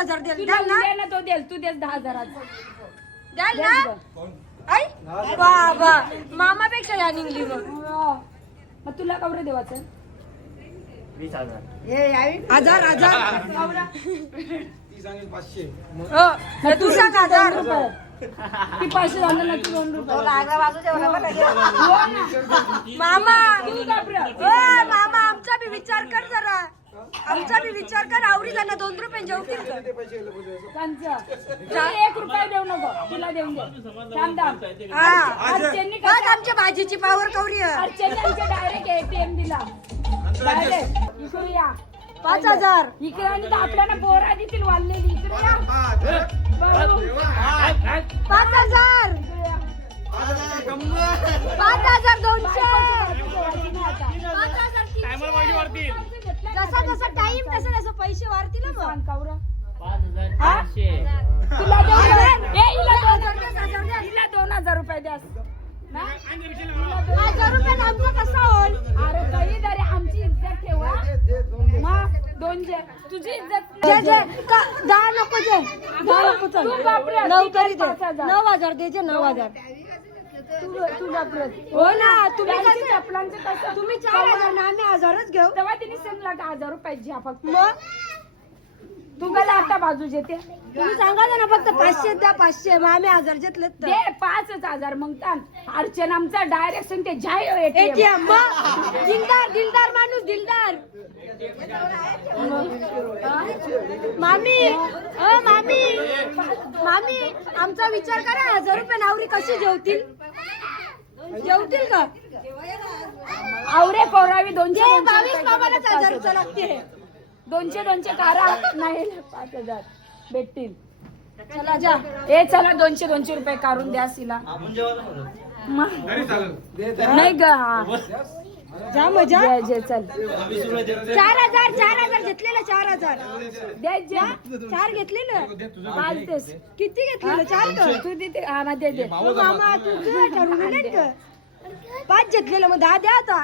5,000 द्याल ना तो देल तू देस 10,000 द्याल ना आई बाबा मामापेक्षा या निघली मग तुला कवरे देवाचं 20,000 हजार तू सांग 1000 ती 500 झालं ना तू 2 रुपये मामा तू घाबरत. मामा आमचा बी विचार कर जरा आवरी जाणार 2 रुपये जेवतील का? त्यांचं 1 रुपया देऊ नको तुला देऊन दे थांब थांब अर्चननी बघ आमच्या भाजीची पावर कवरी आहे. अर्चनने डायरेक्ट एटीएम दिला डायरेक्ट इकडे या 5,000 इकडे आणि आपल्याला बोरा देतील वाढलेली इकडे या 5,000 जसा जसा टाइम तसं तसं पैसे वाढतील ना मग. तुला 2,000 रुपये द्या 1,000 रुपये आमचं कसं होईल? अरे काही तरी आमची इज्जत ठेवा मग 200 तुझी इज्जत जे 10 नको जे 10 नको चल तू बापरे, 9 तरी दे 5,000. 9,000 दे जे 9,000 तू घाबरत हो ना तुम्ही त्यांची कसं चपलांचं कसं तुम्ही 4,000 ना आम्ही 1,000च घेऊ तेव्हा तिने सांगला 1,000 रुपये घ्या फक्त मग तू गेला आता बाजू येते तुम्ही सांगा ना फक्त 500 द्या 500 मग आम्ही 1,000 घेतलेत तर दे 5,000 मग ताण अर्चन आमचा डायरेक्ट सांगते जाय एटीएम दिलदार माणूस दिलदार मामी आमचा विचार करा 1,000 रुपये नावरी कशी जेवतील का आवरे पोरावी 200 22 मामाला 1,000 लागते 200 कारा नाही 5,000 भेटतील चला जा ए चला 200 रुपये काढून द्या तिला नाही ग जा मजा जे चल 4,000 घेतलेलं 4,000 दे जे 4 घेतलेलं पालतेस किती घेतलेलं 4 का तू देते हा ना दे मामा तुझं ठरवलं नाही का 5 घेतलेलं मग 10 द्या आता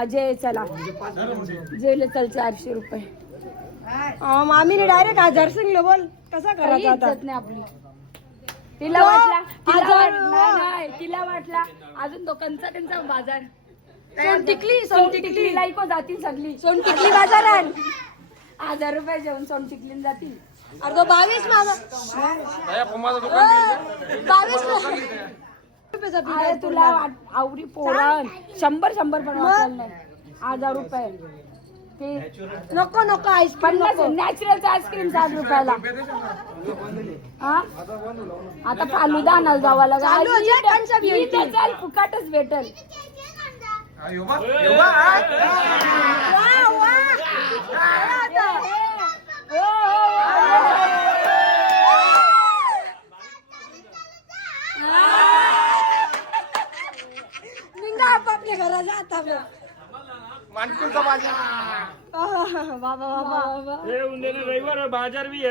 अजय चला जेल चल 400 रुपये मामीने डायरेक्ट 1,000 सांगलं बोल कसा करायचा आता इज्जत नाही आपली तिला वाटला तिला वाटला अजून दोकानचा त्यांचा बाजार सोन टिकली लाईको जातील सगळी सोन टिकली बाजारात 1,000 रुपये जेवण सोन टिकली जातील अर्धो 22 मामा 22 रुपयाचा अरे तुला आवरी पोरण 100 पण वाचायला नाही 1,000 रुपये ते नको आईस्क्रीम 50 नॅचरलचा आईस्क्रीम 7 रुपयाला हा आता फालुदा आणायला जावा चालू आहे, कंचा लागेल भेटेल. चाल फुकाटच भेटल आपापल्या घरा जात बाबा रविवार बाजार भी है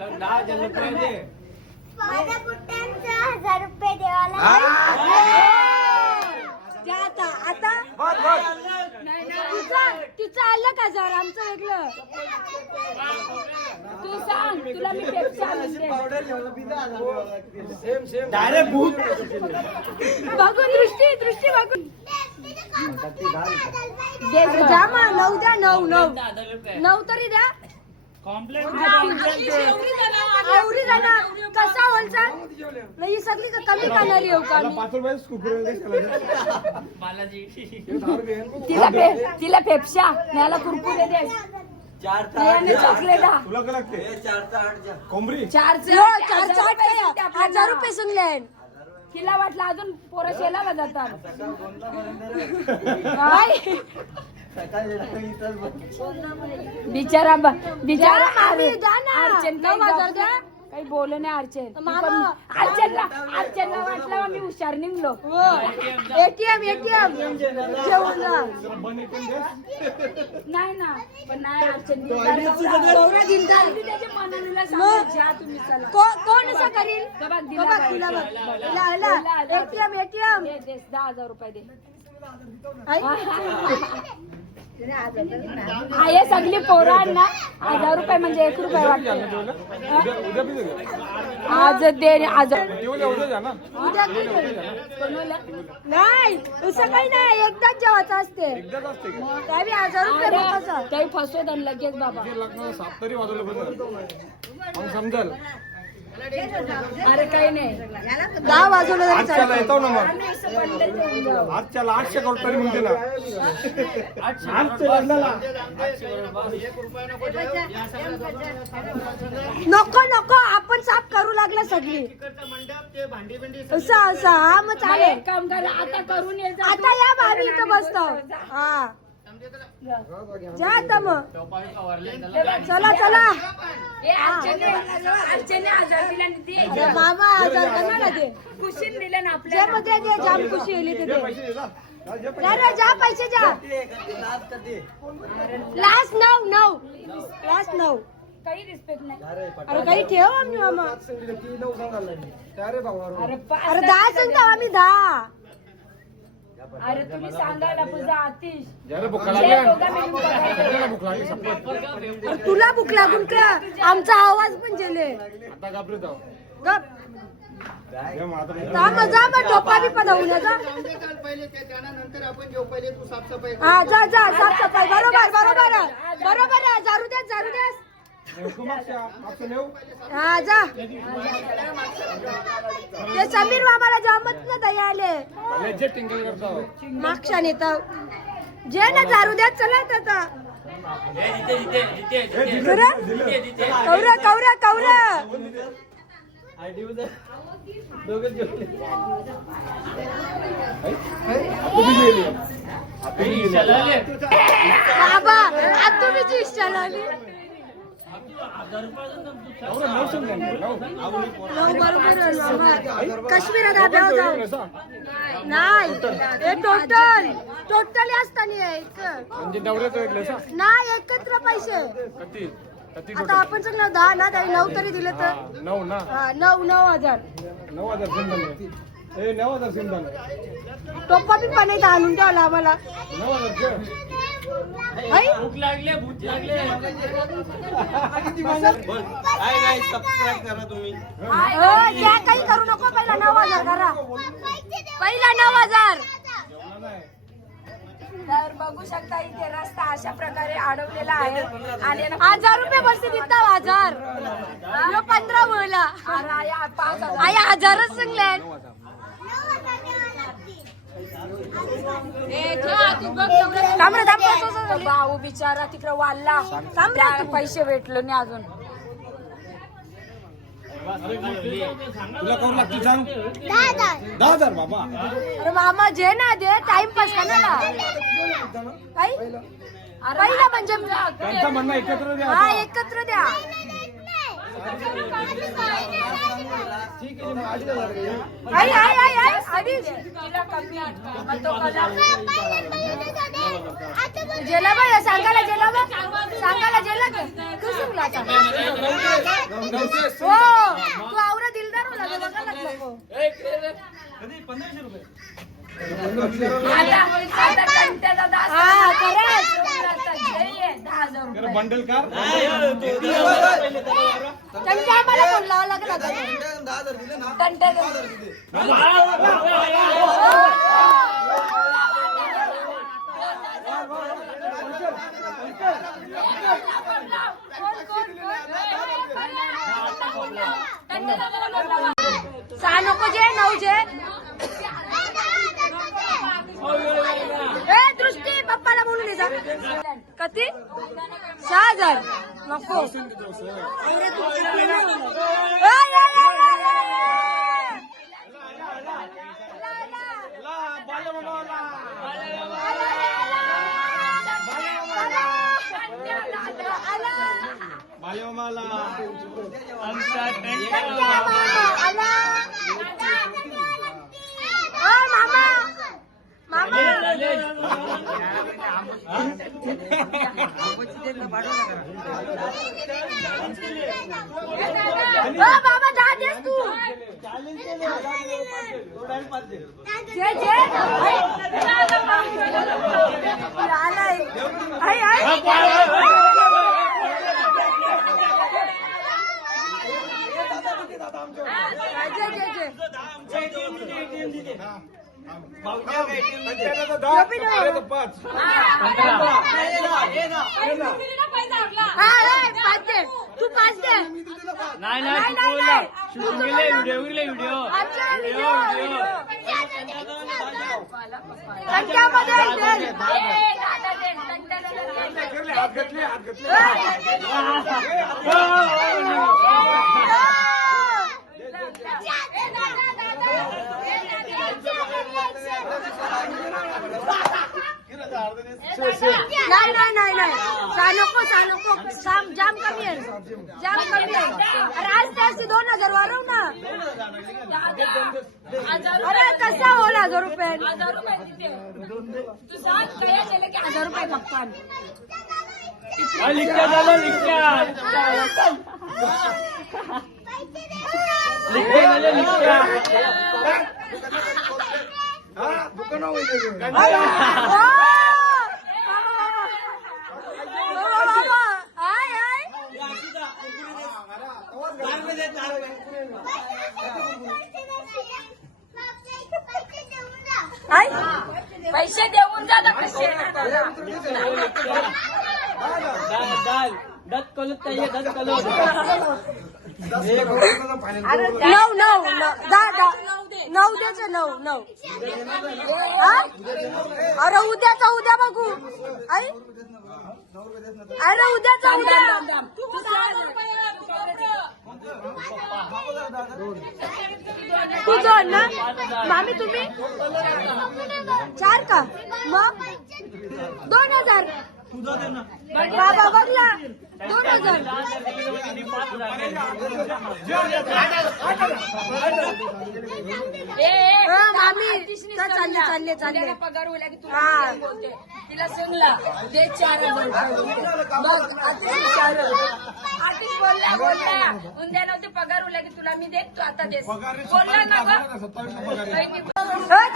10,000 रुपये माझ्या पुट्ट्यांचा 1,000 रुपये देवाला आता तिचं आलं का जर आमचं वेगळं तू सांग तुला मी पेप्सी आणून दे डायरेक्ट भूत बघून दृष्टी बघून दे जा मग 9 द्या 9 तरी द्या एवढी जण कसा होलचा ही सगळी कमी खाणारी येऊ का तिला पेप्स्या न्याला कुरकुरे दे 4 चॉकलेटा तुला काय लागते 4 कोंबडी 1,000 रुपये सांगले तिला वाटलं अजून पोरं शेलाला जातात बिचारा अर्चन काही बोल नाही अर्चन अर्चनला वाटलं मी हुशार निघलो एटीएम जेवण जा नाही ना पण नाही अर्चन कोण असं करील एटीएम 10,000 रुपये दे आहे सगळी पोरांना 1000 रुपये म्हणजे 1 रुपये वाटतं. आज दे आज उद्या नाही असं काही नाही, एकदाच जेवायचं असते त्यावेळी 1000 रुपये बघायचं. काही फसवत आणि लगेच बाबा. समजल अरे काही नाही 10 वाजवलं तरी आजच्याला चालतं. येतो ना मग आम्ही असं बंडल घेऊन जाऊ. आजच्याला 800 करोड तरी म्हणते ना 800 लग्नाला. नको नको आपण साफ करू लागला सगळी असं असं हा मग मग चालेल. एक काम करा आता करून ये जा. आता या भाभी इथं बसतो. हा जा आता मग चला चला. ए, अर्चने 1000 दिले आणि दे. अरे मामा 1000 करणार ना ते खुशीन दिले ना जे आपल्याला. मध्ये दे जाम खुशी येईल ते दे. पैसे दे जा. नाही रे, जा पैसे जा. Last 9 last 9. काही रिस्पेक्ट नाही. अरे काही ठेव आम्ही मामा. अरे अरे 10 सांगता आम्ही 10. अरे तुम्ही सांगा ना पूजा आतिश. ज्याला भूक जे लागली दोघं मिळून बघायचं. सगळ्याला भूक लागली सपरेट. अरे तुला भूक लागून का आमचा आवाज पण गेले. आता घाबरत जाऊ गप ये मग आता जा मग टोपा बी पदावून जा. हा जा जा साफसफाई बरोबर बरोबर बरोबर आहे. झारू दे नेऊ मागच्या मागचं नेऊ. हा जा. ते समीर मामाला जमत ना दया आले भले जे टिंगल करतो मागच्या नेता जे ना झारू द्या चला आता. कौरा बाबा आता तुम्ही जी इच्छा लागली. बरोबर आहे बाबा. काश्मीरात आब्यावर जाऊ नाही हे टोटली असताना म्हणजे नवऱ्याचं वेगळं सा नाही एकत्र पैसे. कधी कधी आता आपण सगळं 10 ना त्याने 9 तरी दिले तर 9 ना हा 9,000 9,000 सिंधन ए 9,000 सिंधन टोप्पा बी पण इथं आणून ठेवला आम्हाला. 9,000 आई? भूक लागले सबस्क्राईब करा तुम्ही त्या काही करू नको. पहिला 9,000 करा. पहिला 9,000. तर बघू शकता इथे रस्ता अशा प्रकारे अडवलेला आहे आणि 1000 रुपये बसते तिथं 1000 15 मुला 5,000 आई 1000च सांगले. भाऊ बिचारा तिकडे वाढला. पैसे भेटलो नाही अजून. तुला कोण लागते सांग 10,000 बाबा. अरे मामा जे ना दे टाइमपास करणार काही पहिला म्हणजे त्यांचं म्हणणं एकत्र द्या हा एकत्र द्या. आई आई आई आई अडीच जेला बाय सांगायला जेला बा सांगायला जेला तू सुरला आता. हो तू आवरा दिलदार होला ते बघायला नको. आता कंट्याचा दास हा खरंच. 10,000 रुपये. बंडल कार त्यांनी आम्हाला फोन लावा लागेल आता. सहा नको जे 9 जे दृष्टी पप्पाला बोलून ये जा. किती 6,000 नको. बाबा जा देस तू तू 5 दे. नाही व्हिडिओ नको जाम कमी आहे. अरे आज त्याची 2000 वाढव ना. अरे कसा होला 1000 रुपये. 1000 रुपये देते. तू सांग काय केलं की 1000 रुपये कप्पान. लिखत्या झालं लिखत्या पैसे देऊन जा ना कसे दस कलर चाहिए 10 कलर 9 द्यायचे 9. अरे उद्याचा उद्या बघू. अरे उद्याचा उद्या. तू 2 ना मामी तुम्ही 4 का मग 2000. बाबा बघला 2000. मामी चालले पगार होल्या की तुला बोलते. तिला सांगला दे 4000 बघ आतिश बोलला उद्या नव्हते पगार होल्या की तुला मी देत तू आता दे बोलला ना गं.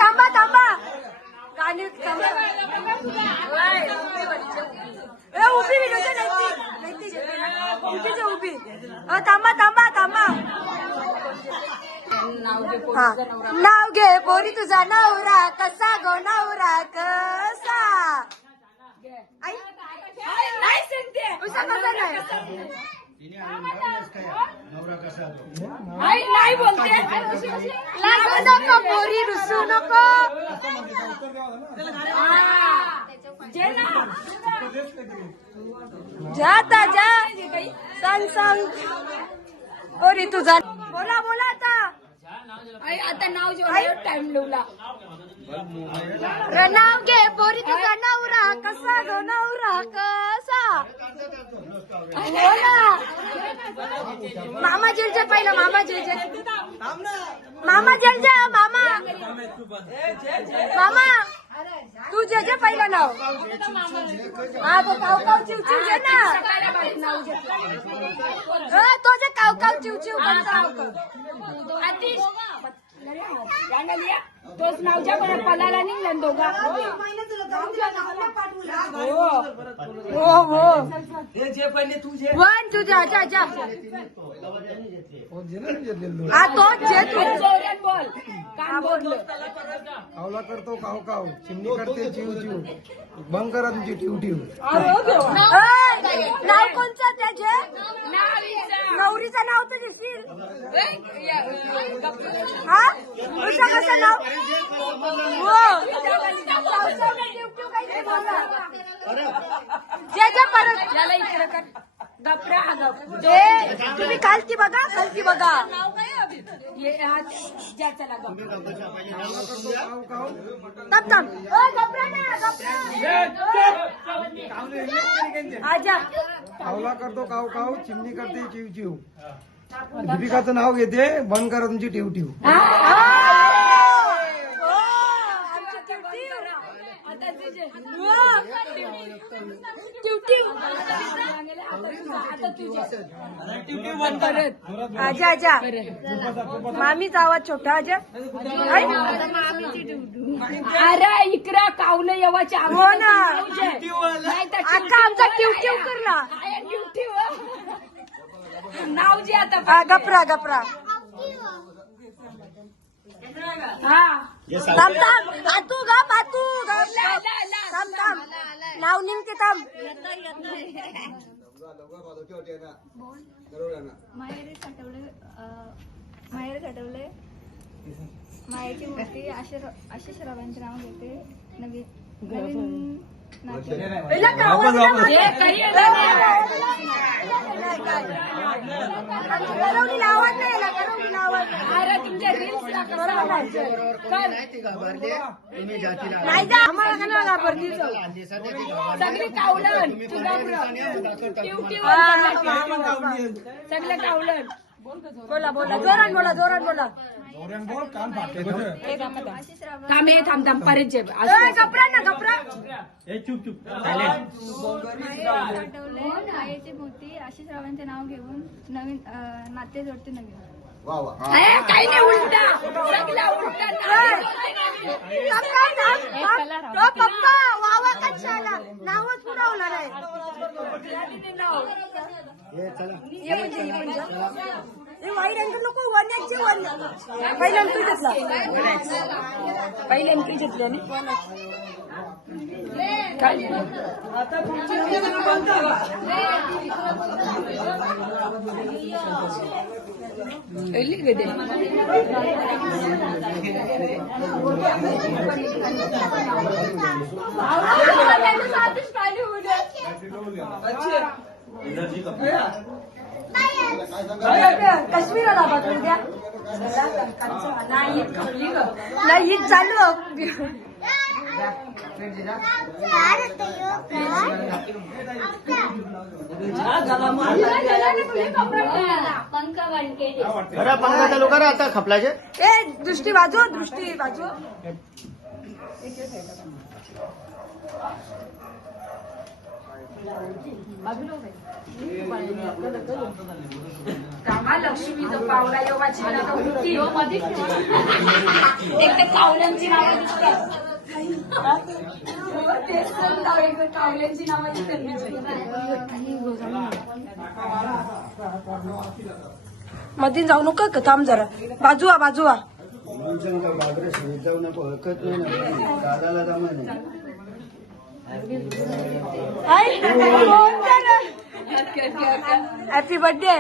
थांबा गाणी उभी उभी थांबा. नाव घे पोरी तुझा नवरा कसा गो नवरा कसा. नाही सांगते आई नाही बोलते. लागू नको पोरी रुसू नको. जा सांग पोरी तुझा. बोला आता. आता नाव जेवढा टाइम लावला. नाव घे पोरी तुझा नवरा कसा गो नवरा कसा. बोला मामा जेलचे पहिलं मामा जेलचे मामा तू जे पहिलं नाव. हा तो काव चिवचिव घे ना. तो जे काव चिवचिव आतिश तोच नावच्या पण पलाला निघला दोघा. हो 1 2 जा. हा तो जे तू बोल काम बोललो. कावला करतो काव चिमणी करते चिव बंद करा तुमची ठिव. नाव कोणचं त्याचे. नवरीचं नाव तर घेशील. हा कसं नाव. जे परत याला इकडे कर गपरा हा गप. तुम्ही खालती बघा नाव काय अभि ज्या चला गप. तम आजा. कावला करतो काव चिमणी करते चिव दीपिकाचं नाव घेते बंद करा तुमची ठिव. आता आता तुझ्या परत आजा आजा मामीचा आवाज छोटा आजा अरे इकडं कावलं येवाच्या हो ना अख्खा आमचा किव किव करला नाव जे आता गपरा गपरा हा थांब थांब आतू गप आतू गप थांब थांब नाव निघते थांब माहेर साठवले मायेची मूर्ती आशिष रावांचे नाव घेते नवीन आवाज नाही आला अरे तुमच्या रील्स नाही जा आम्हाला का नाही घाबरती सगळे कावलन सगळे कावलन बोला बोला जोरात बोला जोरात बोला थांब हे थांब थांब पर्यंत कपडा ना कपडा साठवले मायेची मूर्ती आशिष रावांचे नाव घेऊन नवीन नाते जोडते नवीन काही नाही उलटा सगळा उलटा पप्पा वावा कशाला नावच पुरवला नाही हे वाईट नको वन्याचे वन पहिल्यांदा तू घेतला पहिल्यांदा घेतलं काश्मीरला बघून द्या नाही हीच चालू पंखा चालू करा आता खपलाचे ए दृष्टी बाजू दृष्टी बाजू लक्ष्मीचं पावला योगाची एक तर कावल्यांची नावं दिसतात कावल्यांची नावं दिसतात मध्ये जाऊ नको का थांब जरा बाजूवा बाजूवा जाऊ नको हरकत नाही ना दादाला जमा नाही हॅपी बर्थडे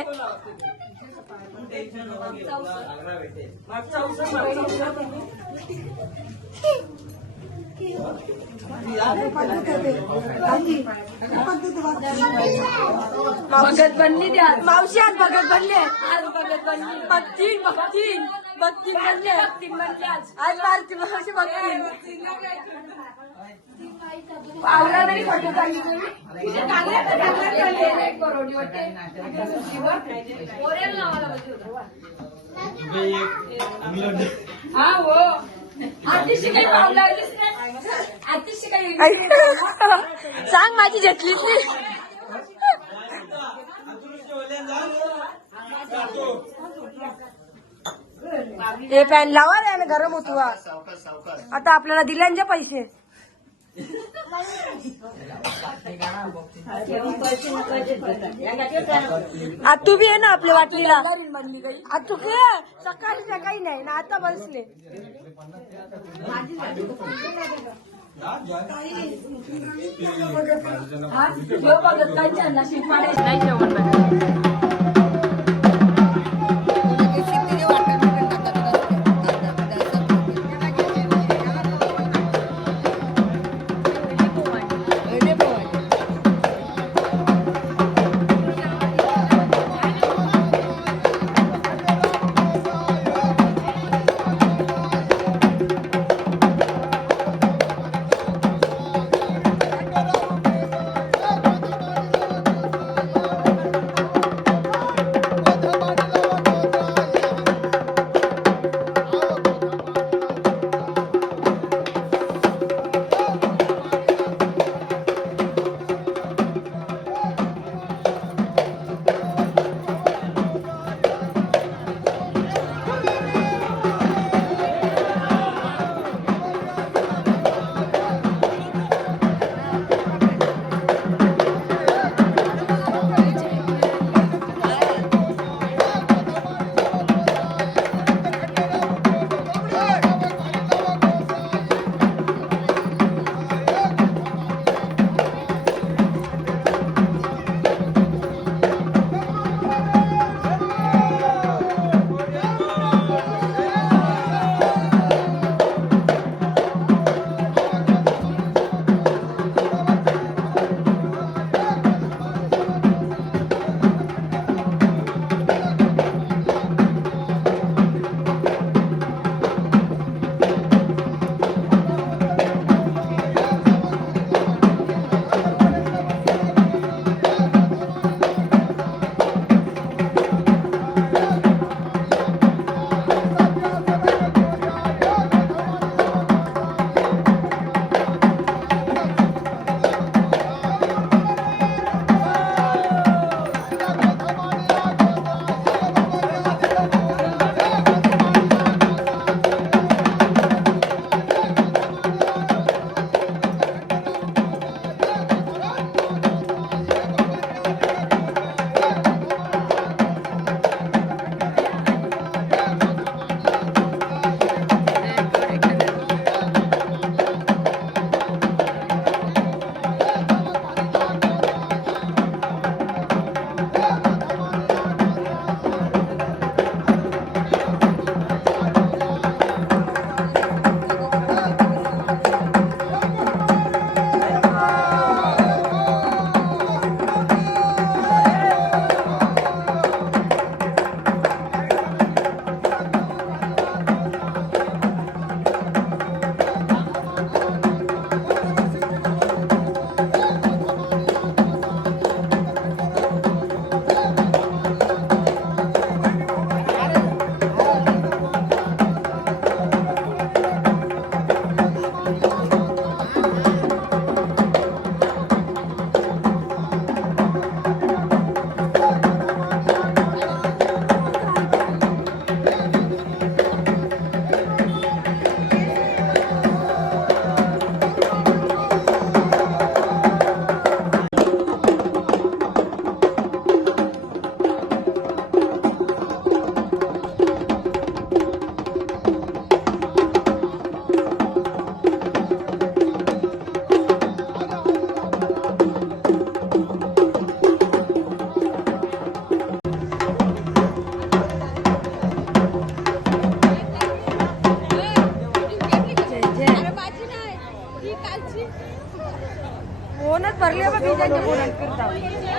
भगत बनली द्या मावशी आज भगत बनले आज भगत बनली बघतील बघतील बघतील बनले आज मारती मावशी बघतील पावला तरी फोटो काढली हा हो आतिशी काही पावला आतिशी काही सांग माझी घेतलीच नाही हे पॅन लावा रे गरम होतो आता आपल्याला दिल्यांचे पैसे आता तू बी आहे ना आपल्या वाटलीला आता तू सकाळी काही नाही ना आता बसले बघत काय चालला शिपाडे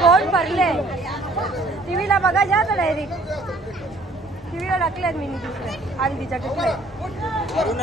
कोण भरले टीव्हीला बघा जा तर डायरेक्ट टीव्हीला टाकल्यात मी दुसरे आणि तिच्या टाकले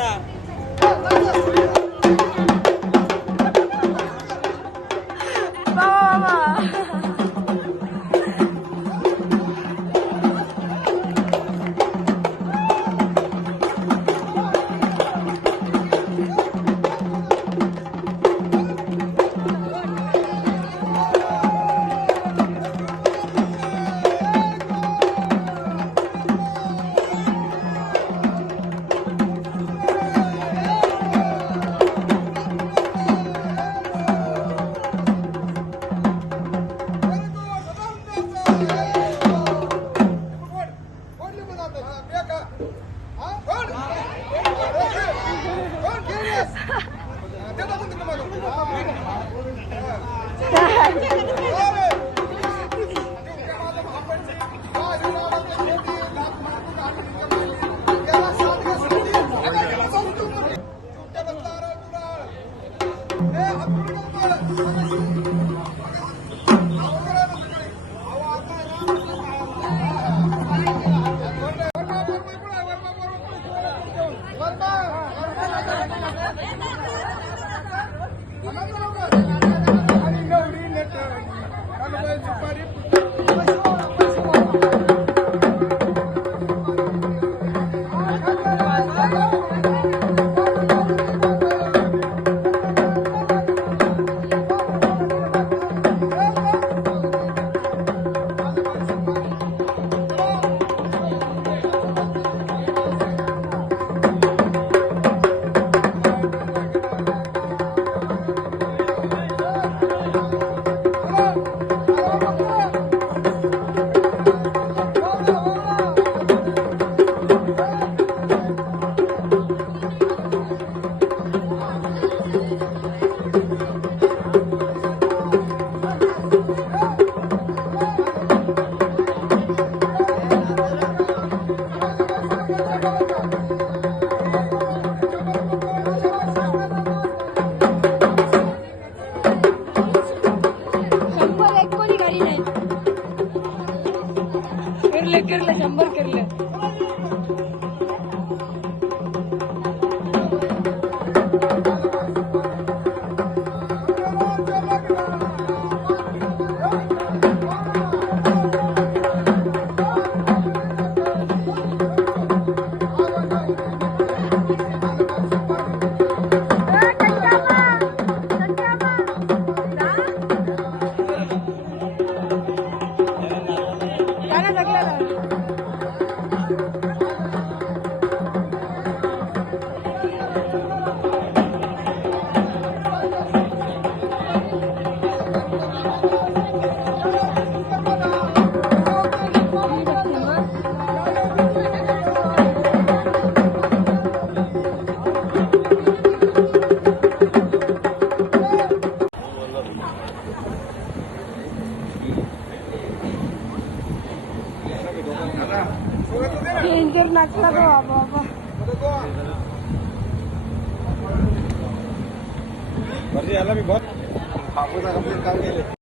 नाचला तो बाबा याला मी बहुत बापूचा कंप्लीट काम केले